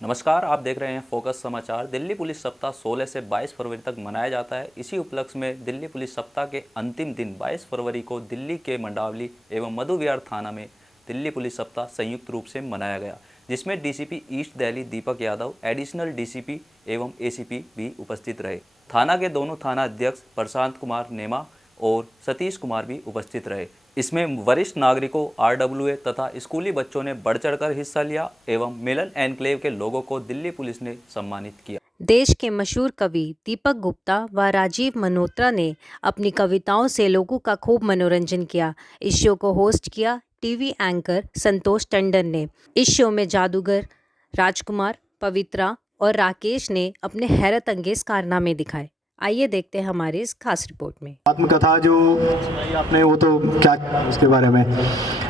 नमस्कार, आप देख रहे हैं फोकस समाचार। दिल्ली पुलिस सप्ताह 16 से 22 फरवरी तक मनाया जाता है। इसी उपलक्ष्य में दिल्ली पुलिस सप्ताह के अंतिम दिन 22 फरवरी को दिल्ली के मंडावली एवं मधु विहार थाना में दिल्ली पुलिस सप्ताह संयुक्त रूप से मनाया गया, जिसमें DCP east Delhi Deepak Yadav, additional DCP एवं एसीपी भी उपस्थित रहे। थाना के दोनों थाना अध्यक्ष प्रशांत कुमार नेमा और सतीश कुमार भी उपस्थित रहे। इसमें वरिष्ठ नागरिकों, आरडब्ल्यूए तथा स्कूली बच्चों ने बढ़ चढ़कर हिस्सा लिया एवं मिलन एनक्लेव के लोगों को दिल्ली पुलिस ने सम्मानित किया। देश के मशहूर कवि दीपक गुप्ता व राजीव मल्होत्रा ने अपनी कविताओं से लोगों का खूब मनोरंजन किया। इस शो को होस्ट किया टीवी एंकर संतोष टंडन ने। इस शो में जादूगर राजकुमार, पवित्रा और राकेश ने अपने हैरत अंगेज कारनामे दिखाए। आइए देखते हैं हमारी इस खास रिपोर्ट में। आत्मकथा जो सुनाई आपने, वो तो क्या उसके बारे में,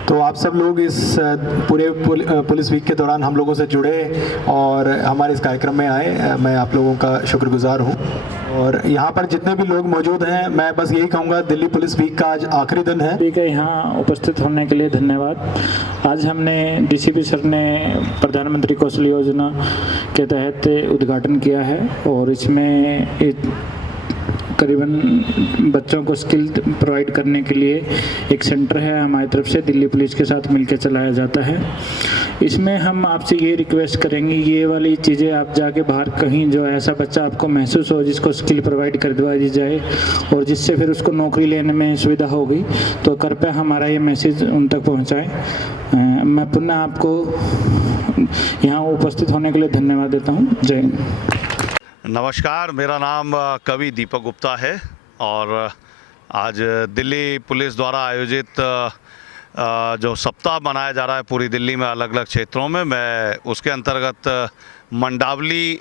तो आप सब लोग इस पूरे पुलिस वीक के दौरान हम लोगों से जुड़े और हमारे इस कार्यक्रम में आए। मैं आप लोगों का शुक्रगुजार हूं। और यहाँ पर जितने भी लोग मौजूद हैं, मैं बस यही कहूँगा, दिल्ली पुलिस वीक का आज आखिरी दिन है। ठीक है, यहाँ उपस्थित होने के लिए धन्यवाद। आज हमने डीसीपी सर ने प्रधानमंत्री कौशल योजना के तहत उद्घाटन किया है और इसमें करीबन बच्चों को स्किल प्रोवाइड करने के लिए एक सेंटर है हमारी तरफ से, दिल्ली पुलिस के साथ मिलकर चलाया जाता है। इसमें हम आपसे ये रिक्वेस्ट करेंगे, ये वाली चीज़ें आप जाके बाहर कहीं जो ऐसा बच्चा आपको महसूस हो जिसको स्किल प्रोवाइड करवा दी जाए और जिससे फिर उसको नौकरी लेने में सुविधा होगी, तो कृपया हमारा ये मैसेज उन तक पहुँचाएँ। मैं पुनः आपको यहाँ उपस्थित होने के लिए धन्यवाद देता हूँ। जय हिंद। नमस्कार, मेरा नाम कवि दीपक गुप्ता है और आज दिल्ली पुलिस द्वारा आयोजित जो सप्ताह मनाया जा रहा है पूरी दिल्ली में अलग अलग क्षेत्रों में, मैं उसके अंतर्गत मंडावली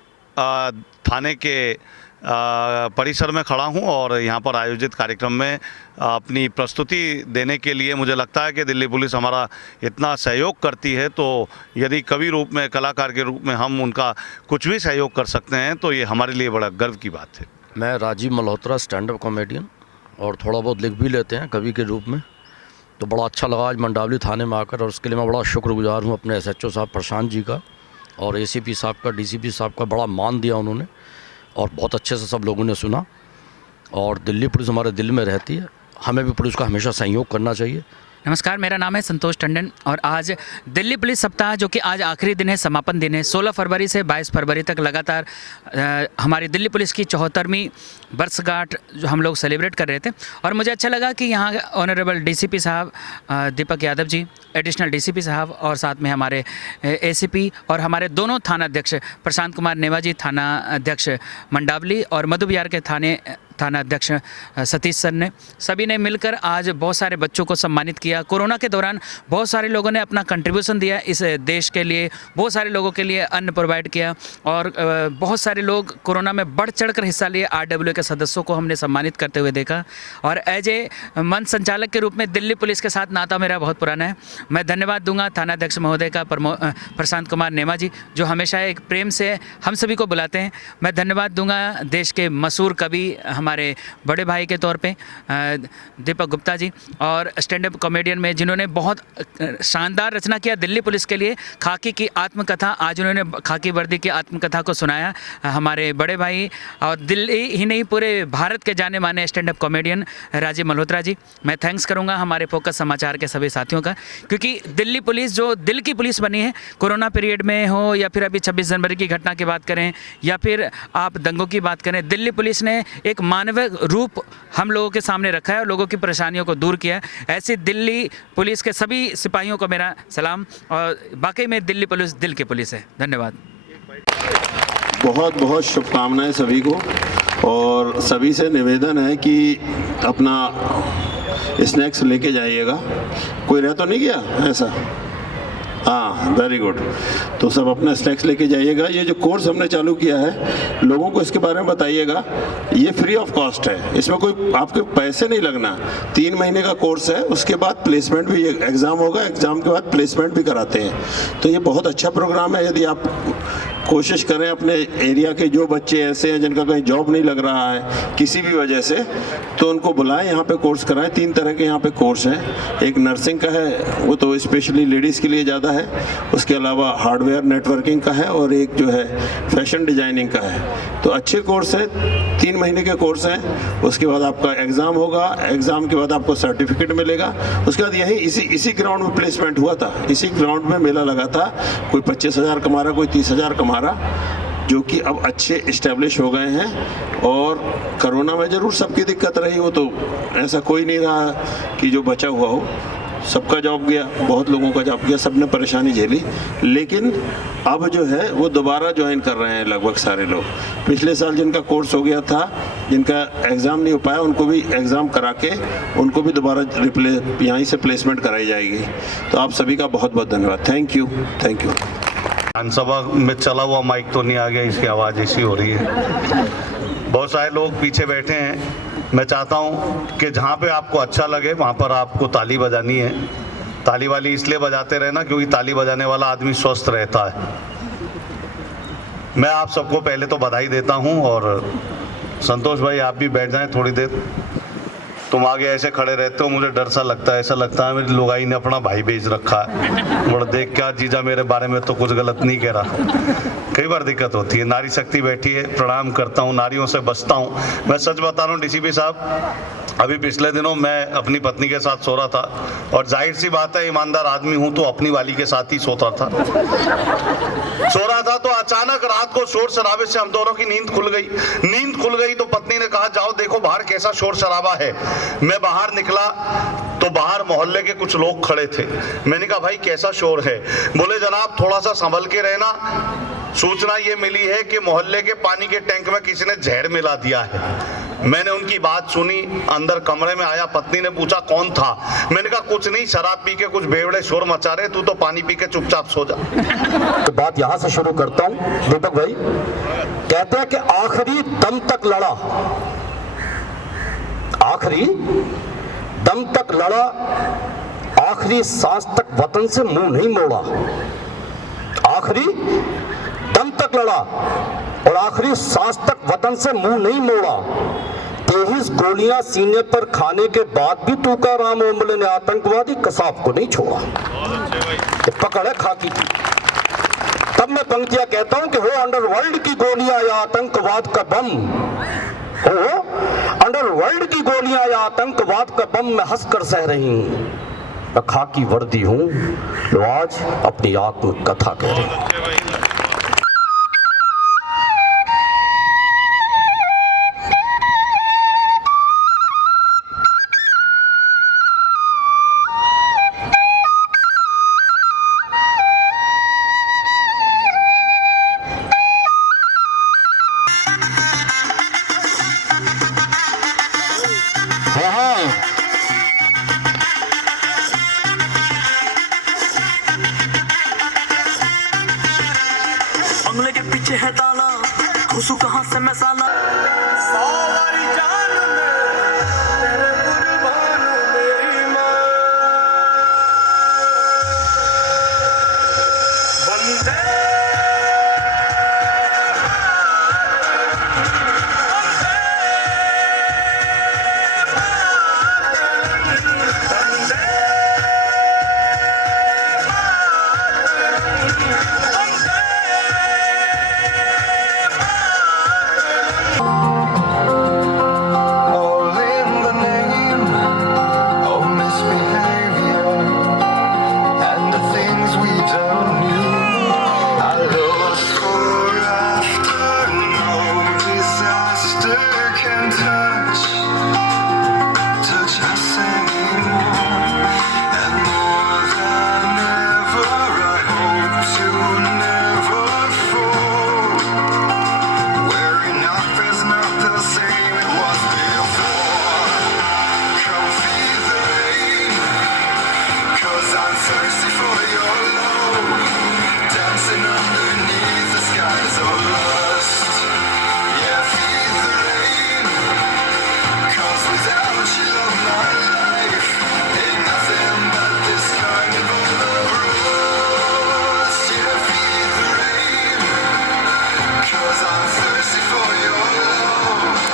थाने के परिसर में खड़ा हूं और यहां पर आयोजित कार्यक्रम में अपनी प्रस्तुति देने के लिए मुझे लगता है कि दिल्ली पुलिस हमारा इतना सहयोग करती है, तो यदि कवि रूप में, कलाकार के रूप में हम उनका कुछ भी सहयोग कर सकते हैं तो ये हमारे लिए बड़ा गर्व की बात है। मैं Rajiv Malhotra, stand up comedian, और थोड़ा बहुत लिख भी लेते हैं कवि के रूप में। तो बड़ा अच्छा लगा आज मंडावली थाने में आकर, और उसके लिए मैं बड़ा शुक्रगुजार हूँ अपने एसएचओ साहब प्रशांत जी का और एसीपी साहब का, डीसीपी साहब का। बड़ा मान दिया उन्होंने और बहुत अच्छे से सब लोगों ने सुना। और दिल्ली पुलिस हमारे दिल में रहती है, हमें भी पुलिस का हमेशा सहयोग करना चाहिए। नमस्कार, मेरा नाम है संतोष टंडन और आज दिल्ली पुलिस सप्ताह, जो कि आज आखिरी दिन है, समापन दिन है, 16 फरवरी से 22 फरवरी तक लगातार हमारी दिल्ली पुलिस की 74वीं वर्षगांठ जो हम लोग सेलिब्रेट कर रहे थे। और मुझे अच्छा लगा कि यहाँ ऑनरेबल डीसीपी साहब दीपक यादव जी, एडिशनल डीसीपी साहब और साथ में हमारे एसीपी और हमारे दोनों थाना अध्यक्ष प्रशांत कुमार नेमा जी, थाना अध्यक्ष मंडावली, और मधु विहार के थाना अध्यक्ष सतीश सर ने, सभी ने मिलकर आज बहुत सारे बच्चों को सम्मानित किया। कोरोना के दौरान बहुत सारे लोगों ने अपना कंट्रीब्यूशन दिया इस देश के लिए, बहुत सारे लोगों के लिए अन्न प्रोवाइड किया और बहुत सारे लोग कोरोना में बढ़ चढ़कर हिस्सा लिए। आरडब्ल्यू के सदस्यों को हमने सम्मानित करते हुए देखा और एज ए मंच संचालक के रूप में दिल्ली पुलिस के साथ नाता मेरा बहुत पुराना है। मैं धन्यवाद दूंगा थाना अध्यक्ष महोदय का, प्रशांत कुमार नेमा जी, जो हमेशा एक प्रेम से हम सभी को बुलाते हैं। मैं धन्यवाद दूंगा देश के मशहूर कवि, हमारे बड़े भाई के तौर पे दीपक गुप्ता जी, और स्टैंड अप कॉमेडियन में जिन्होंने बहुत शानदार रचना किया दिल्ली पुलिस के लिए, खाकी की आत्मकथा। आज उन्होंने खाकी वर्दी की आत्मकथा को सुनाया, हमारे बड़े भाई और दिल्ली ही नहीं पूरे भारत के जाने माने stand up comedian Rajiv Malhotra ji. मैं थैंक्स करूंगा हमारे फोकस समाचार के सभी साथियों का, क्योंकि दिल्ली पुलिस जो दिल की पुलिस बनी है, कोरोना पीरियड में हो या फिर अभी 26 जनवरी की घटना की बात करें या फिर आप दंगों की बात करें, दिल्ली पुलिस ने एक मानवीय रूप हम लोगों के सामने रखा है और लोगों की परेशानियों को दूर किया। ऐसे दिल्ली पुलिस के सभी सिपाहियों को मेरा सलाम, और वाकई में दिल्ली पुलिस दिल की पुलिस है। धन्यवाद। बहुत बहुत शुभकामनाएं सभी को, और सभी से निवेदन है कि अपना स्नैक्स लेके जाइएगा। कोई रह तो नहीं गया ऐसा? हाँ, वेरी गुड। तो सब अपना स्नैक्स लेके जाइएगा। ये जो कोर्स हमने चालू किया है, लोगों को इसके बारे में बताइएगा। ये फ्री ऑफ कॉस्ट है, इसमें कोई आपके पैसे नहीं लगना। 3 महीने का कोर्स है, उसके बाद प्लेसमेंट भी, एग्ज़ाम होगा, एग्ज़ाम के बाद प्लेसमेंट भी कराते हैं। तो ये बहुत अच्छा प्रोग्राम है। यदि आप कोशिश करें अपने एरिया के जो बच्चे ऐसे हैं जिनका कहीं जॉब नहीं लग रहा है किसी भी वजह से, तो उनको बुलाएं, यहाँ पे कोर्स कराएं। 3 तरह के यहाँ पे कोर्स हैं। एक नर्सिंग का है, वो तो स्पेशली लेडीज़ के लिए ज़्यादा है। उसके अलावा हार्डवेयर नेटवर्किंग का है, और एक जो है फैशन डिजाइनिंग का है। तो अच्छे कोर्स हैं, 3 महीने के कोर्स हैं। उसके बाद आपका एग्ज़ाम होगा, एग्ज़ाम के बाद आपको सर्टिफिकेट मिलेगा। उसके बाद यहीं इसी ग्राउंड में प्लेसमेंट हुआ था, इसी ग्राउंड में मेला लगा था। कोई 25,000 कमा रहा, कोई 30,000 कमा रहा, जो कि अब अच्छे इस्टेब्लिश हो गए हैं। और कोरोना में ज़रूर सबकी दिक्कत रही, वो तो ऐसा कोई नहीं रहा कि जो बचा हुआ हो। सबका जॉब गया, बहुत लोगों का जॉब गया, सबने परेशानी झेली। लेकिन अब जो है वो दोबारा ज्वाइन कर रहे हैं लगभग सारे लोग। पिछले साल जिनका कोर्स हो गया था, जिनका एग्ज़ाम नहीं हो पाया, उनको भी एग्ज़ाम करा के उनको भी दोबारा यहीं से प्लेसमेंट कराई जाएगी। तो आप सभी का बहुत बहुत धन्यवाद। Thank you. विधानसभा में चला हुआ माइक तो नहीं आ गया, इसकी आवाज़ ऐसी हो रही है। बहुत सारे लोग पीछे बैठे हैं। मैं चाहता हूं कि जहां पे आपको अच्छा लगे वहां पर आपको ताली बजानी है। ताली वाली इसलिए बजाते रहना क्योंकि ताली बजाने वाला आदमी स्वस्थ रहता है। मैं आप सबको पहले तो बधाई देता हूं, और संतोष भाई आप भी बैठ जाएं थोड़ी देर। तुम आगे ऐसे खड़े रहते हो, मुझे डर सा लगता है, ऐसा लगता है मेरी लुगाई ने अपना भाई भेज रखा है। बड़ा देख क्या जीजा मेरे बारे में तो कुछ गलत नहीं कह रहा। कई बार दिक्कत होती है। नारी शक्ति बैठी है, प्रणाम करता हूँ, नारियों से बचता हूँ। मैं सच बता रहा हूँ डीसीपी साहब, अभी पिछले दिनों मैं अपनी पत्नी के साथ सो रहा था, और जाहिर सी बात है ईमानदार आदमी हूँ तो अपनी वाली के साथ ही सोता था। सो रहा था तो अचानक रात को शोर शराबे से हम दोनों की नींद खुल गई। तो पत्नी ने कहा जाओ देखो बाहर कैसा शोर शराबा है। मैं बाहर निकला तो बाहर मोहल्ले के कुछ लोग खड़े थे। मैंने कहा भाई कैसा शोर है? बोले जनाब थोड़ा सा संभल के रहना, सूचना ये मिली है कि मोहल्ले के पानी के टैंक में किसी ने जहर मिला दिया है। मैंने उनकी बात सुनी, अंदर कमरे में आया, पत्नी ने पूछा कौन था? मैंने कहा कुछ नहीं, शराब पी के कुछ बेवड़े शोर मचा रहे, तू तो पानी पी के चुपचाप सो जा। तो बात यहां से शुरू करता हूं। दीपक भाई कहते हैं कि आखिरी दम तक लड़ा, आखिरी दम तक लड़ा, आखिरी सांस तक वतन से मुंह नहीं मोड़ा। आखिरी दम तक लड़ा और आखिरी सांस तक वतन से मुंह नहीं मोड़ा। 23 गोलियां सीने पर खाने के बाद भी तुकाराम ओंबले ने आतंकवादी कसाब को नहीं छोड़ा। ये पकड़ है खाकी की। तब मैं पंक्तियां कहता हूं कि हो अंडरवर्ल्ड की गोलियां या आतंकवाद का बम, हो अंडरवर्ल्ड की गोलियां या आतंकवाद का बम मैं हंसकर सह रही हूं। मैं खाकी वर्दी हूं जो आज अपनी आत्म कथा कह रही हूं। बंगले के पीछे है ताला, घुसू कहां से मैं साला।